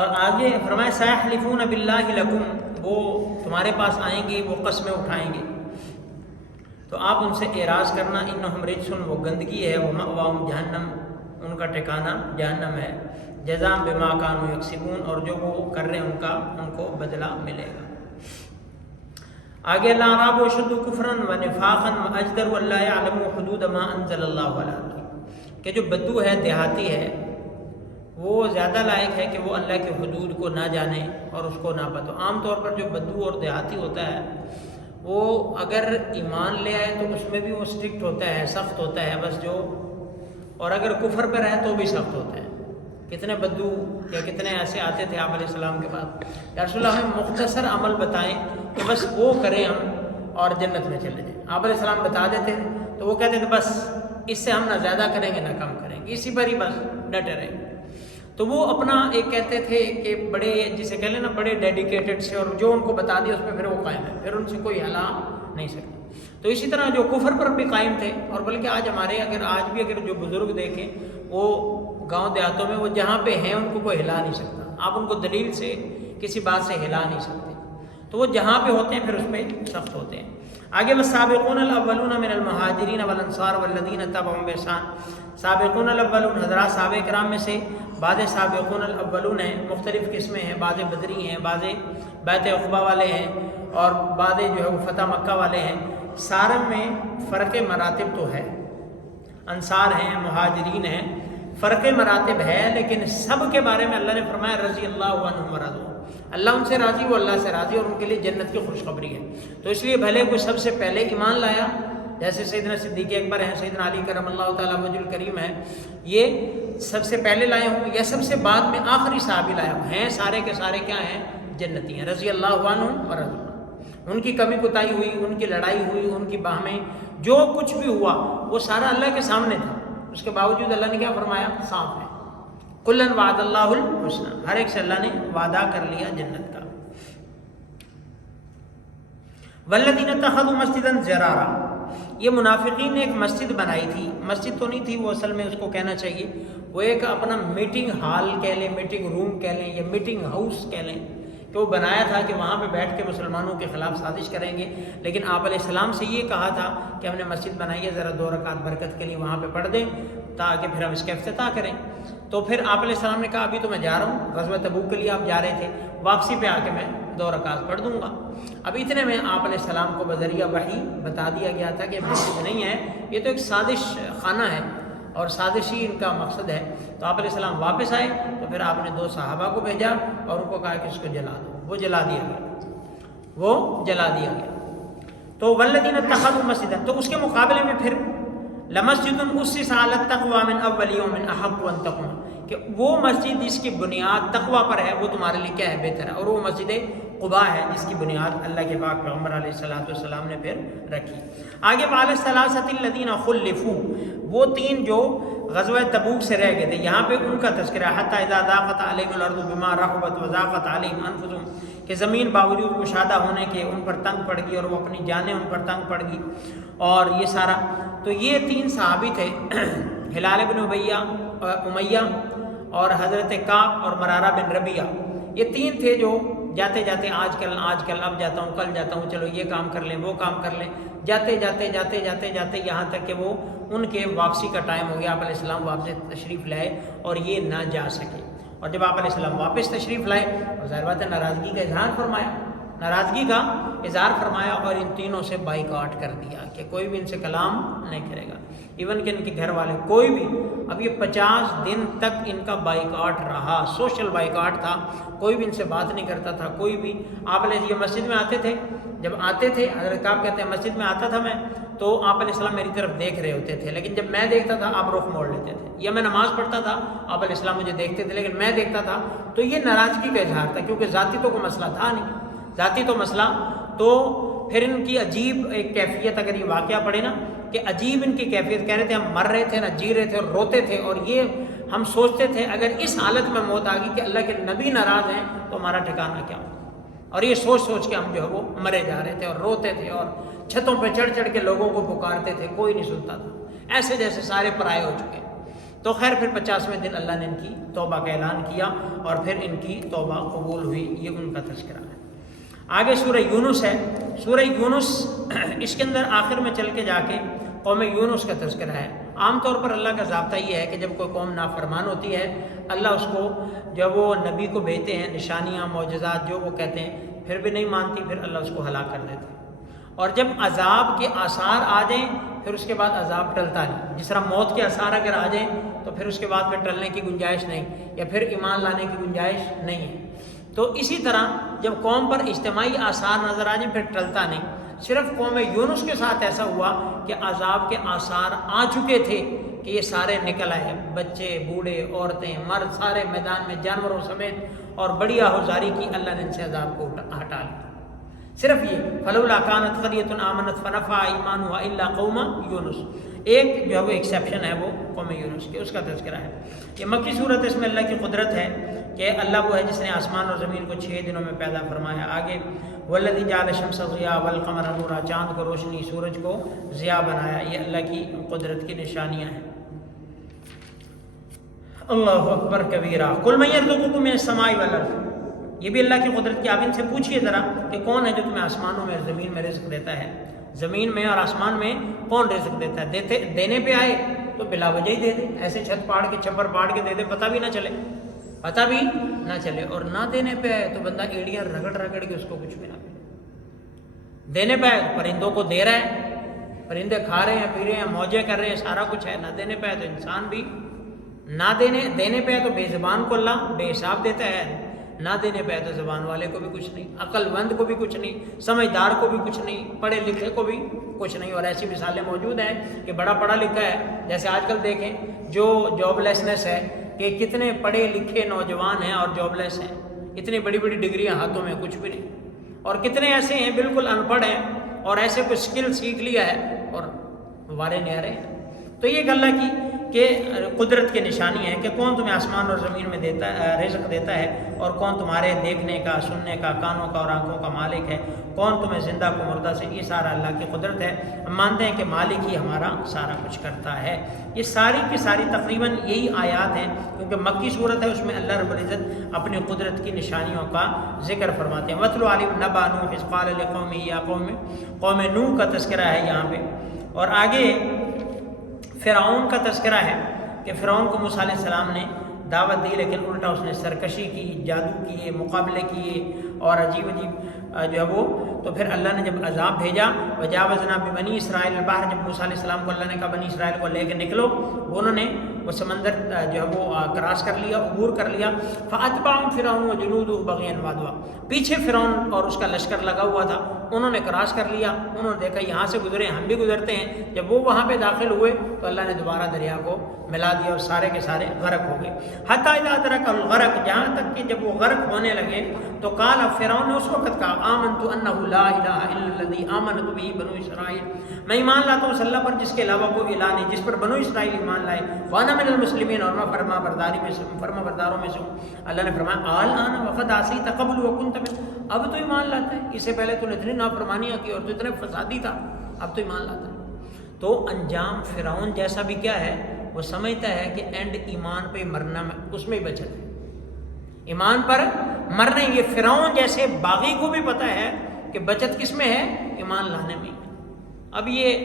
اور آگے فرمایا سیحلفون باللہ لکم، وہ تمہارے پاس آئیں گے، وہ قسمیں اٹھائیں گے تو آپ ان سے اعراض کرنا، انہم رجسن، وہ گندگی ہے، وہ مأواہم جہنم، ان کا ٹھکانہ جہنم ہے، جزاء بما کانوا یکسبون، اور جو وہ کر رہے ہیں ان کو بدلہ ملے گا۔ آگے الاعراب اشد کفرا ونفاقا واجدر الا يعلموا حدود ما انزل اللہ علیہ، کہ جو بدو ہے، دیہاتی ہے، وہ زیادہ لائق ہے کہ وہ اللہ کے حدود کو نہ جانے اور اس کو نہ پتہ۔ عام طور پر جو بدو اور دیہاتی ہوتا ہے وہ اگر ایمان لے آئے تو اس میں بھی وہ اسٹرکٹ ہوتا ہے، سخت ہوتا ہے، بس جو، اور اگر کفر پر رہے تو بھی سخت ہوتا ہے۔ کتنے بدو یا کتنے ایسے آتے تھے آپ علیہ السلام کے پاس، یا رسول اللہ ہمیں مختصر عمل بتائیں کہ بس وہ کریں ہم اور جنت میں چلے جائیں۔ آپ علیہ السلام بتا دیتے تو وہ کہتے تھے بس اس سے ہم نہ زیادہ کریں گے نہ کم کریں گے، اسی پر ہی بس ڈٹے رہیں گے۔ تو وہ اپنا ایک کہتے تھے کہ بڑے، جسے کہہ لیں نا، بڑے ڈیڈیکیٹڈ سے، اور جو ان کو بتا دیا اس پہ پھر وہ قائم ہے، پھر ان سے کوئی ہلا نہیں سکتا۔ تو اسی طرح جو کفر پر بھی قائم تھے، اور بلکہ آج ہمارے آج بھی اگر جو بزرگ دیکھیں وہ گاؤں دیہاتوں میں وہ جہاں پہ ہیں ان کو کوئی ہلا نہیں سکتا، آپ ان کو دلیل سے کسی بات سے ہلا نہیں سکتے، تو وہ جہاں پہ ہوتے ہیں پھر اس پہ سخت ہوتے ہیں۔ آگے والسابقون الاولون من المہاجرین والانصار والذین اتبعوہم بإحسان، سابقون الاولون حضرات صحابہ کرام میں سے بعض سابقون الاولون ہیں، مختلف قسمیں ہیں، بعض بدری ہیں، بعض بیعت عقبہ والے ہیں، اور بعض جو ہے وہ فتح مکہ والے ہیں۔ سارے میں فرق مراتب تو ہے، انصار ہیں، مہاجرین ہیں، فرق مراتب ہے، لیکن سب کے بارے میں اللہ نے فرمایا رضی اللہ عنہم ورضوا، اللہ ان سے راضی، وہ اللہ سے راضی، اور ان کے لیے جنت کی خوشخبری ہے۔ تو اس لیے بھلے کوئی سب سے پہلے ایمان لایا، جیسے سیدنا صدیق اکبر ہیں، سیدنا علی کرم اللہ تعالیٰ وجہ الکریم ہے، یہ سب سے پہلے لائے ہوں یا سب سے بعد میں آخری صحابی لائے ہوں، ہیں سارے کے سارے کیا ہیں؟ جنتی ہیں، رضی اللہ عنہم ورضوا۔ ان کی کمی کوتاہی ہوئی، ان کی لڑائی ہوئی، ان کی باہمیں، جو کچھ بھی ہوا وہ سارا اللہ کے سامنے تھا، اس کے باوجود اللہ نے کیا فرمایا؟ صاف ہے، کلن وعد اللہ الحسنی، ہر ایک سے اللہ نے وعدہ کر لیا جنت کا۔ والذین اتخذوا مسجدا ضرارا، یہ منافقین نے ایک مسجد بنائی تھی، مسجد تو نہیں تھی وہ، اصل میں اس کو کہنا چاہیے وہ ایک اپنا میٹنگ ہال کہہ لیں، میٹنگ روم کہہ لیں، یا میٹنگ ہاؤس کہہ لیں، کہ وہ بنایا تھا کہ وہاں پہ بیٹھ کے مسلمانوں کے خلاف سازش کریں گے۔ لیکن آپ علیہ السلام سے یہ کہا تھا کہ ہم نے مسجد بنائی ہے، ذرا 2 رکعت برکت کے لیے وہاں پہ پڑھ دیں تاکہ پھر ہم اس کا افتتاح کریں۔ تو پھر آپ علیہ السلام نے کہا ابھی تو میں جا رہا ہوں، غزوہ تبوک کے لیے آپ جا رہے تھے، واپسی پہ آ کے میں 2 رکعت پڑھ دوں گا۔ اب اتنے میں آپ علیہ السلام کو بذریعہ وحی بتا دیا گیا تھا کہ مسجد نہیں ہے، یہ تو ایک سازش خانہ ہے، اور سازش ہی ان کا مقصد ہے۔ تو آپ علیہ السلام واپس آئے تو پھر آپ نے 2 صحابہ کو بھیجا اور ان کو کہا کہ اس کو جلا دو، وہ جلا دیا گیا۔ تو والذین اتخذوا مسجدا، تو اس کے مقابلے میں پھر لمسجد اسس علی التقوی من اول یوم احق ان تقوم، کہ وہ مسجد جس کی بنیاد تقوی پر ہے وہ تمہارے لیے کیا ہے؟ بہتر ہے، اور وہ مسجد قباء ہے جس کی بنیاد اللہ کے پاک پیغمبر علیہ السلام نے پھر رکھی۔ آگے وعلی الثلاثۃ الذین خلفوا، وہ 3 جو غزوہ تبوک سے رہ گئے تھے، یہاں پہ ان کا تذکرہ، حتی اذا ضاقت علیہم الارض بما رحبت وضاقت علیہم انفسہم، کہ زمین باوجود کشادہ ہونے کے ان پر تنگ پڑ گئی اور وہ اپنی جانیں ان پر تنگ پڑ گئی، اور یہ سارا۔ تو یہ 3 صحابی تھے، ہلال بن امیہ اور حضرت کعب اور مرارہ بن ربیعہ، یہ 3 تھے جو جاتے جاتے آج کل اب جاتا ہوں، کل جاتا ہوں، چلو یہ کام کر لیں، وہ کام کر لیں، جاتے یہاں تک کہ وہ ان کے واپسی کا ٹائم ہو گیا، آپ علیہ السلام واپس تشریف لائے اور یہ نہ جا سکے۔ اور جب آپ علیہ السلام واپس تشریف لائے اور ظاہر بات ہے ناراضگی کا اظہار فرمایا اور ان تینوں سے بائیکاٹ کر دیا کہ کوئی بھی ان سے کلام نہیں کرے گا، ایون کہ ان کے گھر والے، کوئی بھی۔ اب یہ 50 دن تک ان کا بائیکاٹ رہا، سوشل بائیکاٹ تھا، کوئی بھی ان سے بات نہیں کرتا تھا، کوئی بھی۔ آپ علیہ یہ مسجد میں آتے تھے، جب آتے تھے حضرت کعب کہتے ہیں مسجد میں آتا تھا میں تو آپ علیہ السلام میری طرف دیکھ رہے ہوتے تھے، لیکن جب میں دیکھتا تھا آپ رخ موڑ لیتے تھے، یا میں نماز پڑھتا تھا آپ علیہ السلام مجھے دیکھتے تھے لیکن میں دیکھتا تھا، تو یہ ناراضگی کا اظہار تھا، کیونکہ ذاتی تو کوئی مسئلہ تھا نہیں، ذاتی تو مسئلہ۔ تو پھر ان کی عجیب ایک کیفیت، اگر یہ واقعہ پڑھے نا کہ عجیب ان کی کیفیت، کہہ رہے تھے ہم مر رہے تھے، نہ جی رہے تھے، اور روتے تھے، اور یہ ہم سوچتے تھے اگر اس حالت میں موت آ گئی کہ اللہ کے نبی ناراض ہیں تو ہمارا ٹھکانہ کیا ہوگا، اور یہ سوچ کے ہم جو ہے وہ مرے جا رہے تھے اور روتے تھے، اور چھتوں پہ چڑھ کے لوگوں کو پکارتے تھے، کوئی نہیں سنتا تھا، ایسے جیسے سارے پرائے ہو چکے۔ تو خیر پھر 50ویں دن اللہ نے ان کی توبہ کا اعلان کیا اور پھر ان کی توبہ قبول ہوئی. یہ ان کا تذکرہ ہے. آگے سورہ یونس ہے. سورہ یونس اس کے اندر آخر میں چل کے جا کے قوم یونس کا تذکرہ ہے. عام طور پر اللہ کا ضابطہ یہ ہے کہ جب کوئی قوم نافرمان ہوتی ہے اللہ اس کو جب وہ نبی کو بھیجتے ہیں نشانیاں معجزات جو وہ کہتے ہیں پھر بھی نہیں مانتی پھر اللہ اس کو ہلاک کر دیتے ہیں. اور جب عذاب کے آثار آ جائیں پھر اس کے بعد عذاب ٹلتا نہیں. جس طرح موت کے آثار اگر آ جائیں تو پھر اس کے بعد پھر ٹلنے کی گنجائش نہیں یا پھر ایمان لانے کی گنجائش نہیں ہے. تو اسی طرح جب قوم پر اجتماعی آثار نظر آ جائیں پھر ٹلتا نہیں. صرف قوم یونس کے ساتھ ایسا ہوا کہ عذاب کے آثار آ چکے تھے کہ یہ سارے نکل آئے, بچے بوڑھے عورتیں مرد سارے میدان میں جانوروں سمیت, اور بڑی آہوزاری کی اللہ نے ان سے عذاب کو ہٹا لیا. صرف یہ فلولا کانت قریۃ آمنت فنفعها ایمانها الا قوم یونس, ایک جو ہے وہ ایکسیپشن ہے وہ قوم یونس کی, اس کا تذکرہ ہے. یہ مکی صورت, اس میں اللہ کی قدرت ہے کہ اللہ وہ ہے جس نے آسمان اور زمین کو 6 دنوں میں پیدا فرمایا. آگے والذی جعل الشمس ضیاء والقمر نورا, چاند کو روشنی سورج کو ضیاء بنایا. یہ اللہ کی قدرت کی نشانیاں ہیں. اللہ اکبر کبیرہ. قل من یرزقکم من السماء والارض, یہ بھی اللہ کی قدرت کی. آپ ان سے پوچھئے ذرا کہ کون ہے جو تمہیں آسمانوں میں اور زمین میں رزق دیتا ہے. زمین میں اور آسمان میں کون رزق دیتا ہے؟ دینے پہ آئے تو بلا وجہ ہی دے دے, ایسے چھت پاڑ کے چھپر پاڑ کے دے دے, پتہ بھی نہ چلے, پتہ بھی نہ چلے. اور نہ دینے پہ آئے تو بندہ ایڑیاں رگڑ رگڑ کے اس کو کچھ بھی نہ ملے. دینے پہ آئے پرندوں کو دے رہا ہے, پرندے کھا رہے ہیں پی رہے ہیں موجیں کر رہے ہیں سارا کچھ ہے. نہ دینے پہ آئے تو انسان بھی نہ دینے پہ آئے تو بے زبان کو اللہ بے حساب دیتا ہے, نہ دینے پہ آئے تو زبان والے کو بھی کچھ نہیں, عقل مند کو بھی کچھ نہیں, سمجھدار کو بھی کچھ نہیں, پڑھے لکھے کو بھی کچھ نہیں. اور ایسی مثالیں موجود ہیں کہ بڑا پڑھا لکھا ہے, جیسے آج کل دیکھیں جو جاب لیسنس ہے کہ کتنے پڑھے لکھے نوجوان ہیں اور جاب لیس ہیں, اتنی بڑی بڑی ڈگریاں ہاتھوں میں کچھ بھی نہیں, اور کتنے ایسے ہیں بالکل ان پڑھ ہیں اور ایسے کوئی اسکل سیکھ لیا ہے اور وارے نیارے ہیں. تو یہ اللہ کی کہ قدرت کی نشانی ہے کہ کون تمہیں آسمان اور زمین میں رزق دیتا ہے, اور کون تمہارے دیکھنے کا, سننے کا, کانوں کا اور آنکھوں کا مالک ہے, کون تمہیں زندہ کو مردہ سے. یہ سارا اللہ کی قدرت ہے. ہم مانتے ہیں کہ مالک ہی ہمارا سارا کچھ کرتا ہے. یہ ساری کی ساری تقریباً یہی آیات ہیں کیونکہ مکی صورت ہے, اس میں اللہ رب العزت اپنی قدرت کی نشانیوں کا ذکر فرماتے ہیں. وَاتْلُ عَلَيْهِمْ نَبَأَ نُوحٍ إِذْ قَالَ لِقَوْمِهِ يَا قَوْمِ, قوم نوح کا تذکرہ ہے یہاں پہ. اور آگے فرعون کا تذکرہ ہے کہ فرعون کو موسیٰ علیہ السلام نے دعوت دی لیکن الٹا اس نے سرکشی کی, جادو کیے, مقابلے کیے اور عجیب عجیب جو ہے وہ. تو پھر اللہ نے جب عذاب بھیجا وجاوزنا ببنی اسرائیل البحر, جب موسیٰ علیہ السلام کو اللہ نے کہا بنی اسرائیل کو لے کے نکلو, انہوں نے وہ سمندر جو ہے وہ کراس کر لیا, عبور کر لیا. فَأَتْبَعَهُمْ فِرْعَوْنُ وَجُنُودُهُ بَغْيًا وَعَدْوًا, پیچھے فرعون اور اس کا لشکر لگا ہوا تھا, انہوں نے کراس کر لیا, انہوں نے دیکھا یہاں سے گزرے ہم بھی گزرتے ہیں. جب وہ وہاں پہ داخل ہوئے تو اللہ نے دوبارہ دریا کو ملا دیا اور سارے کے سارے غرق ہو گئے. حتیٰ اذا ادرک الغرق, جہاں تک کہ جب وہ غرق ہونے لگے تو قال, فرعون نے اس وقت کہا آمنت انہ لا الہ الا الذی آمنت بہ بنو اسرائیل, میں ایمان لاتا ہوں اس اللہ پر جس کے علاوہ کوئی الہ نہیں جس پر بنو اسرائیل ایمان لائے. وانا من المسلمین, اور میں فرما برداروں میں سے ہوں. اللہ نے فرمایا الآن وقد عصیت قبل وکنت من, اب تو ایمان لاتا ہے, اس سے پہلے تو نے اتنی نافرمانیاں کی اور تو اتنے فسادی تھا, اب تو ایمان لاتا ہے. تو انجام فرعون جیسا بھی کیا ہے, وہ سمجھتا ہے کہ اینڈ ایمان پہ مرنا میں اس میں ہی بچت ہے, ایمان پر مرنے. یہ فرعون جیسے باغی کو بھی پتہ ہے کہ بچت کس میں ہے, ایمان لانے میں. اب یہ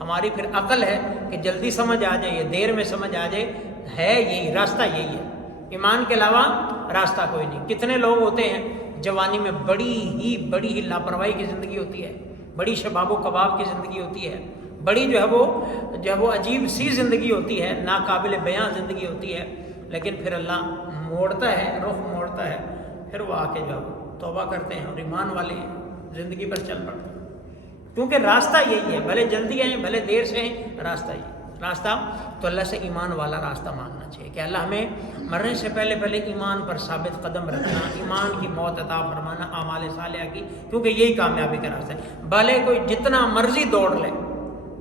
ہماری پھر عقل ہے کہ جلدی سمجھ آ جائے یا دیر میں سمجھ آ جائے, ہے یہی راستہ, یہی ہے, ایمان کے علاوہ راستہ کوئی نہیں. کتنے لوگ ہوتے ہیں جوانی میں بڑی ہی لاپرواہی کی زندگی ہوتی ہے, بڑی شباب و کباب کی زندگی ہوتی ہے, بڑی جو ہے وہ عجیب سی زندگی ہوتی ہے, ناقابل بیاں زندگی ہوتی ہے, لیکن پھر اللہ موڑتا ہے, رخ موڑتا ہے, پھر وہ آ کے جو توبہ کرتے ہیں اور ایمان والے زندگی پر چل پڑتے ہیں. کیونکہ راستہ یہی ہے, بھلے جلدی آئیں بھلے دیر سے آئیں, راستہ یہی راستہ. تو اللہ سے ایمان والا راستہ مانگنا چاہیے کہ اللہ ہمیں مرنے سے پہلے ایمان پر ثابت قدم رکھنا, ایمان کی موت عطا فرمانا, اعمال صالحہ کی, کیونکہ یہی کامیابی کا راستہ ہے. بھلے کوئی جتنا مرضی دوڑ لے,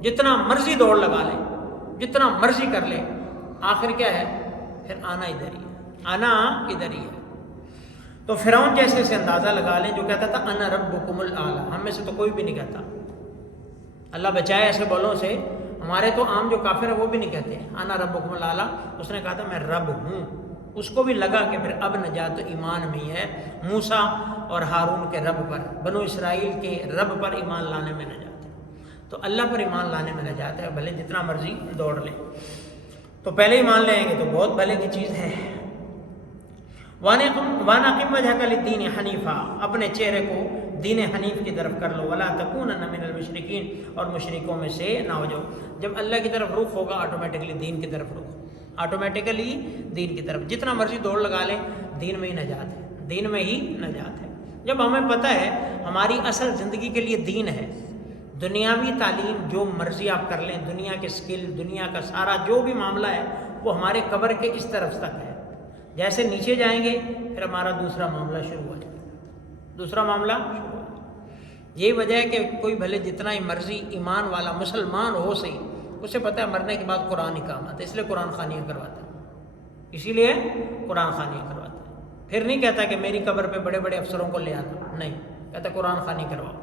جتنا مرضی دوڑ لگا لے, جتنا مرضی کر لے, آخر کیا ہے, پھر آنا ادھر ہی ہے, آنا ادھر ہی ہے. تو فرعون جیسے سے اندازہ لگا لیں جو کہتا تھا انا ربکم الاعلی, ہم میں سے تو کوئی بھی نہیں کہتا, اللہ بچائے ایسے بولوں سے, ہمارے تو عام جو کافر ہے وہ بھی نہیں کہتے انا ربکم الاعلی، اس نے کہا تھا میں رب ہوں، اس کو بھی لگا کہ پھر اب نجات تو ایمان میں ہی ہے، موسیٰ اور ہارون کے رب پر، بنو اسرائیل کے رب پر ایمان لانے میں نجات ہے، تو اللہ پر ایمان لانے میں نجات ہے، بھلے جتنا مرضی دوڑ لیں۔ تو پہلے ایمان لیں گے تو بہت بھلے کی چیز ہے۔ وَانَقِمْ وَجْهَكَ لِلدِّينِ حَنِيفًا، اپنے چہرے کو دین حنیف کی طرف کر لو، وَلَا تَكُونَنَّ مِنَ الْمُشْرِكِينَ، اور مشرکوں میں سے نہ ہو جاؤ۔ جب اللہ کی طرف رخ ہوگا آٹومیٹکلی دین کی طرف رخ، آٹومیٹکلی دین کی طرف، جتنا مرضی دوڑ لگا لیں دین میں ہی نجات ہے، دین میں ہی نجات ہے۔ جب ہمیں پتہ ہے ہماری اصل زندگی کے لیے دین ہے، دنیاوی تعلیم جو مرضی آپ کر لیں، دنیا کے سکل، دنیا کا سارا جو بھی معاملہ ہے وہ ہمارے قبر کے اس طرف تک ہے، جیسے نیچے جائیں گے پھر ہمارا دوسرا معاملہ شروع ہو جائے گا، دوسرا معاملہ شروع ہو جائے گا۔ یہی وجہ ہے کہ کوئی بھلے جتنا ہی مرضی ایمان والا مسلمان ہو صحیح، اسے پتہ ہے مرنے کے بعد قرآن ہی کام آتا ہے، اس لیے قرآن خوانیاں کرواتا ہے، اسی لیے قرآن خوانیاں کرواتا ہے۔ پھر نہیں کہتا کہ میری قبر پہ بڑے بڑے افسروں کو لے آتا، نہیں، کہتا قرآن خوانی کرواؤ،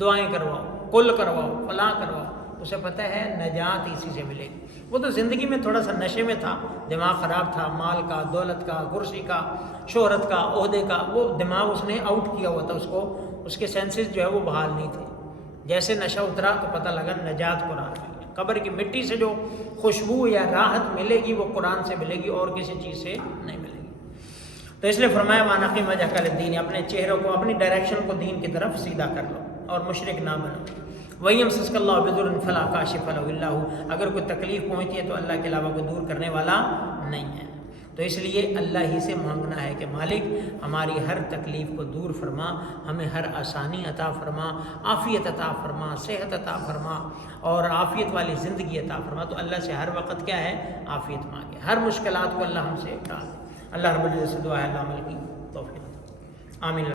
دعائیں کرواؤ، کل کرواؤ، فلاں کرواؤ، اسے پتہ ہے نجات اسی سے ملے گی۔ وہ تو زندگی میں تھوڑا سا نشے میں تھا، دماغ خراب تھا، مال کا، دولت کا، کرسی کا، شہرت کا، عہدے کا، وہ دماغ اس نے آؤٹ کیا ہوا تھا، اس کے سینسز جو ہے وہ بحال نہیں تھے۔ جیسے نشہ اترا تو پتہ لگا نجات قرآن میں، قبر کی مٹی سے جو خوشبو یا راحت ملے گی وہ قرآن سے ملے گی اور کسی چیز سے نہیں ملے گی۔ تو اس لیے فرمایا وَانَقِمْ وَجْهَكَ لِلدِّينِ، اپنے چہروں کو، اپنی ڈائریکشن کو دین کی طرف سیدھا کر لو اور مشرک نہ بنو۔ وَإِن اللَّهُ بِضُرٍّ فَلَا كَاشِفَ لَهُ إِلَّا هُوَ، اگر کوئی تکلیف پہنچتی ہے تو اللہ کے علاوہ کوئی دور کرنے والا نہیں ہے۔ تو اس لیے اللہ ہی سے مانگنا ہے کہ مالک ہماری ہر تکلیف کو دور فرما، ہمیں ہر آسانی عطا فرما، عافیت عطا فرما، صحت عطا فرما اور عافیت والی زندگی عطا فرما۔ تو اللہ سے ہر وقت کیا ہے؟ عافیت مانگے، ہر مشکلات کو اللہ ہم سے ٹال دے۔ اللہ رب العزت سے دعا ہے اللہ عمل کی توفیق۔ آمین۔